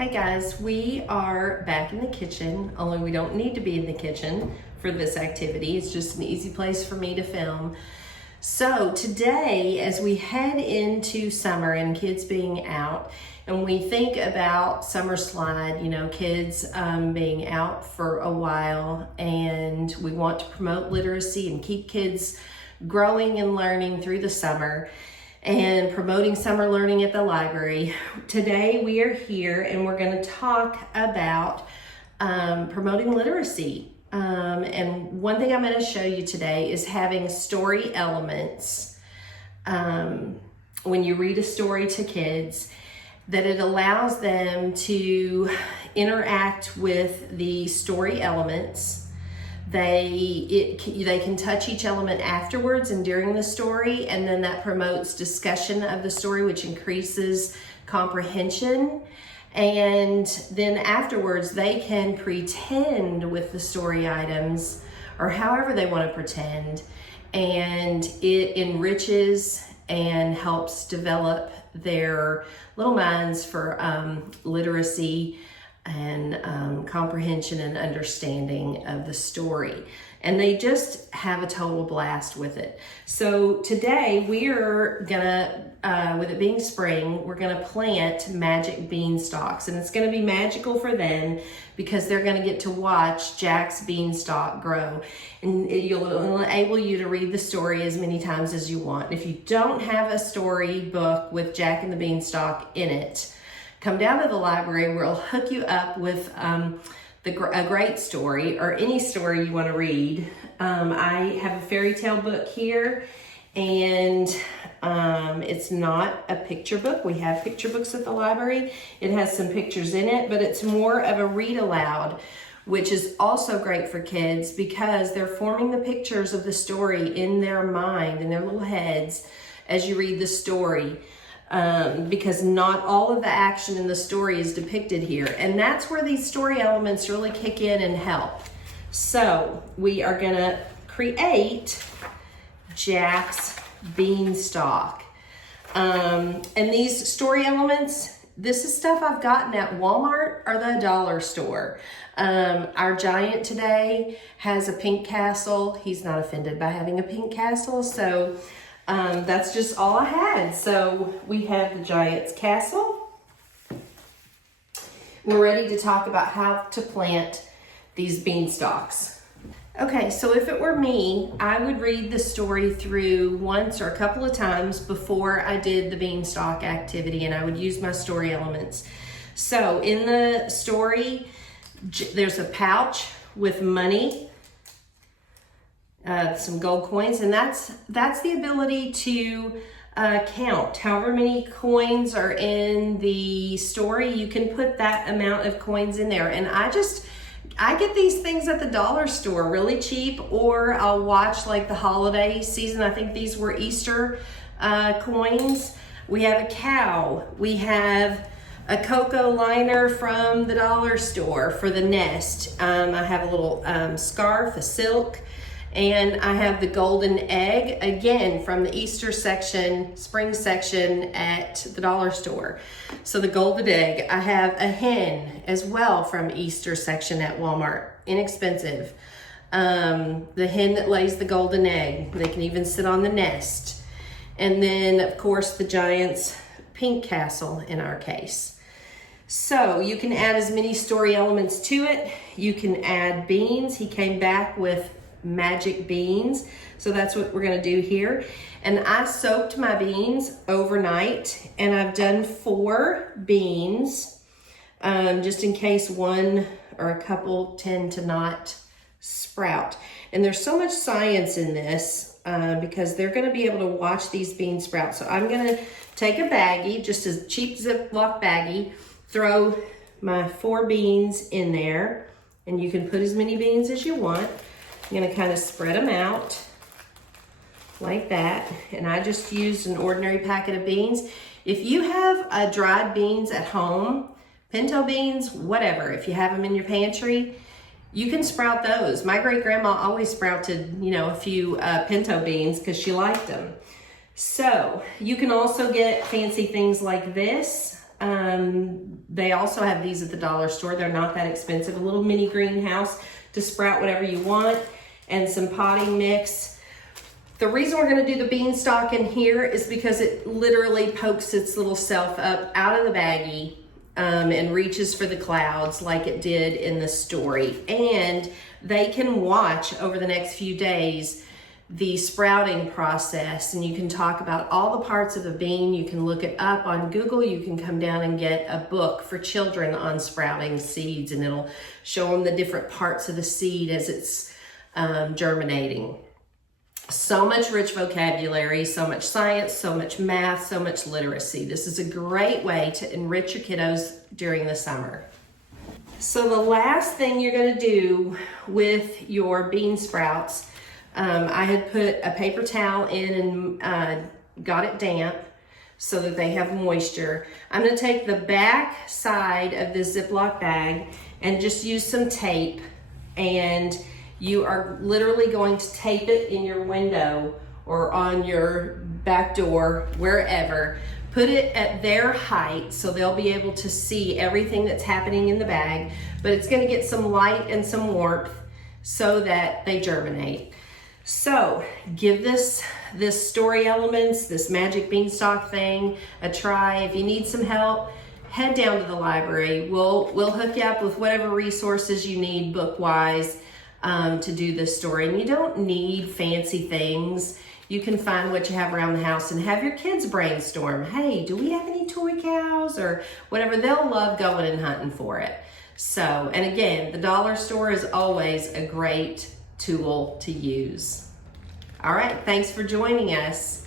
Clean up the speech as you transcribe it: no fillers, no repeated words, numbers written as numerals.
Hi guys, we are back in the kitchen, only we don't need to be in the kitchen for this activity. It's just an easy place for me to film. So today, as we head into summer and kids being out, and we think about summer slide, kids being out for a while, and we want to promote literacy and keep kids growing and learning through the summer and promoting summer learning at the library. Today we are here and we're going to talk about promoting literacy. And one thing I'm going to show you today is having story elements. When you read a story to kids, that it allows them to interact with the story elements. They can touch each element afterwards and during the story, and then that promotes discussion of the story, which increases comprehension. And then afterwards, they can pretend with the story items or however they want to pretend, and it enriches and helps develop their little minds for literacy and comprehension and understanding of the story. And they just have a total blast with it. So today we're gonna, with it being spring, we're gonna plant magic beanstalks. And it's gonna be magical for them because they're gonna get to watch Jack's beanstalk grow. And it'll enable you to read the story as many times as you want. If you don't have a story book with Jack and the Beanstalk in it, come down to the library. We'll hook you up with a great story or any story you want to read. I have a fairy tale book here, and it's not a picture book. We have picture books at the library. It has some pictures in it, but it's more of a read aloud, which is also great for kids because they're forming the pictures of the story in their mind, in their little heads, as you read the story. Because not all of the action in the story is depicted here. And that's where these story elements really kick in and help. So we are gonna create Jack's beanstalk. And these story elements, this is stuff I've gotten at Walmart or the dollar store. Our giant today has a pink castle. He's not offended by having a pink castle, so that's just all I had. So we have the giant's castle. We're ready to talk about how to plant these beanstalks. Okay, so if it were me, I would read the story through once or a couple of times before I did the beanstalk activity, and I would use my story elements. So in the story, there's a pouch with money, some gold coins, and that's the ability to count however many coins are in the story. You can put that amount of coins in there, and I get these things at the dollar store really cheap, or I'll watch like the holiday season. I think these were Easter coins. We have a cow. We have a cocoa liner from the dollar store for the nest. I have a little scarf, a silk. And I have the golden egg, again, from the Easter section, spring section at the dollar store. So the golden egg. I have a hen as well from Easter section at Walmart, inexpensive. The hen that lays the golden egg. They can even sit on the nest. And then, of course, the giant's pink castle in our case. So you can add as many story elements to it. You can add beans. He came back with magic beans, so that's what we're going to do here. And I soaked my beans overnight, and I've done 4 beans just in case one or a couple tend to not sprout. And there's so much science in this because they're going to be able to watch these beans sprout. So I'm going to take a baggie, just a cheap Ziploc baggie, throw my 4 beans in there, and you can put as many beans as you want. I'm going to kind of spread them out like that. And I just used an ordinary packet of beans. If you have dried beans at home, pinto beans, whatever, if you have them in your pantry, you can sprout those. My great grandma always sprouted, a few pinto beans because she liked them. So you can also get fancy things like this. They also have these at the dollar store. They're not that expensive. A little mini greenhouse to sprout whatever you want, and some potting mix. The reason we're gonna do the beanstalk in here is because it literally pokes its little self up out of the baggie and reaches for the clouds like it did in the story. And they can watch over the next few days the sprouting process, and you can talk about all the parts of a bean. You can look it up on Google. You can come down and get a book for children on sprouting seeds, and it'll show them the different parts of the seed as it's germinating. So much rich vocabulary, so much science, so much math, so much literacy. This is a great way to enrich your kiddos during the summer. So the last thing you're gonna do with your bean sprouts, I had put a paper towel in and got it damp so that they have moisture. I'm gonna take the back side of this Ziploc bag and just use some tape, and you are literally going to tape it in your window or on your back door, wherever. Put it at their height so they'll be able to see everything that's happening in the bag, but it's gonna get some light and some warmth so that they germinate. So give this story elements, this magic beanstalk thing a try. If you need some help, head down to the library. We'll hook you up with whatever resources you need book-wise to do this story. And you don't need fancy things. You can find what you have around the house and have your kids brainstorm. Hey, do we have any toy cows or whatever? They'll love going and hunting for it. So, and again, the dollar store is always a great tool to use. All right, thanks for joining us.